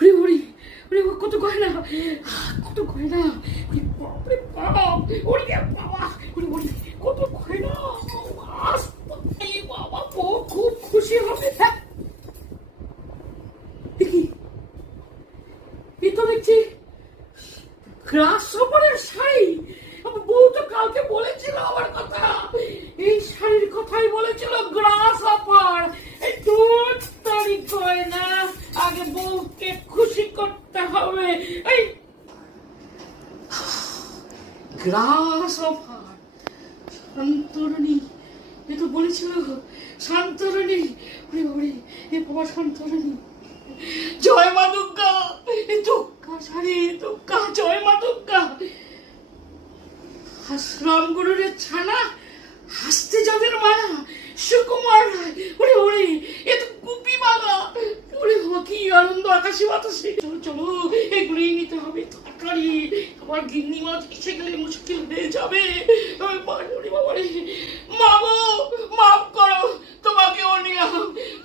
ওরে কত গয়না। কত গয়না। ওরে কত গয়না। বাবা বউ খুব খুশি হবে। হ্যাঁ। দেখি। দেখছি বউ তো কালকে বলেছিল এই গ্রাস অফার সন্তরণী এ তো বলেছিল সন্তরণী ওরে ওরে, এ বাবা সন্তরণী জয় মা দুর্গা, এ দুর্গা শাড়ি দুর্গা, জয় মা দুর্গা। হাসরাম গুরুরের ছানা হাসতে যাদের মানা সুকুমার রায় ওরে ওরে এ তো গুপি মালা ওরে বাবা, কি আনন্দ আকাশে বাতাসে। চলো চলো এগুলোই নিতে হবে তরকারি আমার গিন্নি মাছ এসে গেলে মুশকিল হয়ে যাবে। ওই বাড়ি বাবা রে মাফ করো তোমাকেও নিলাম।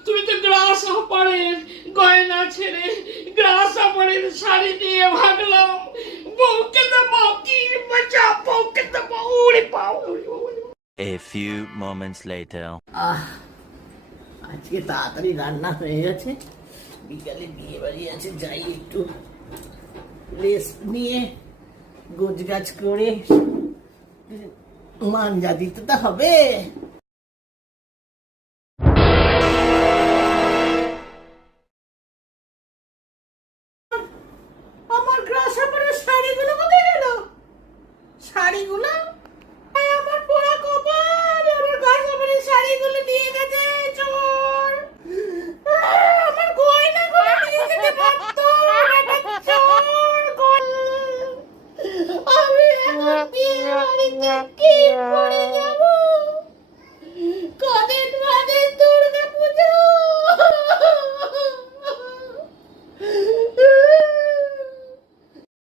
তুমি তো গ্রাস অপারের গয়না ছেড়ে গ্রাস অপারের শাড়ি দিয়ে ভাগলাম। বউকে তো বউ কি? বাঁচা বউকে তো বউ রে পাও। A few moments later. আহ আজকে তাড়াতাড়ি রান্না হয়ে গেছে। বিকালে বিয়ে বাড়ি আছে, যাই একটু রেস্ট নিয়ে গোছ গাছ করে যা দিতে তো হবে। গল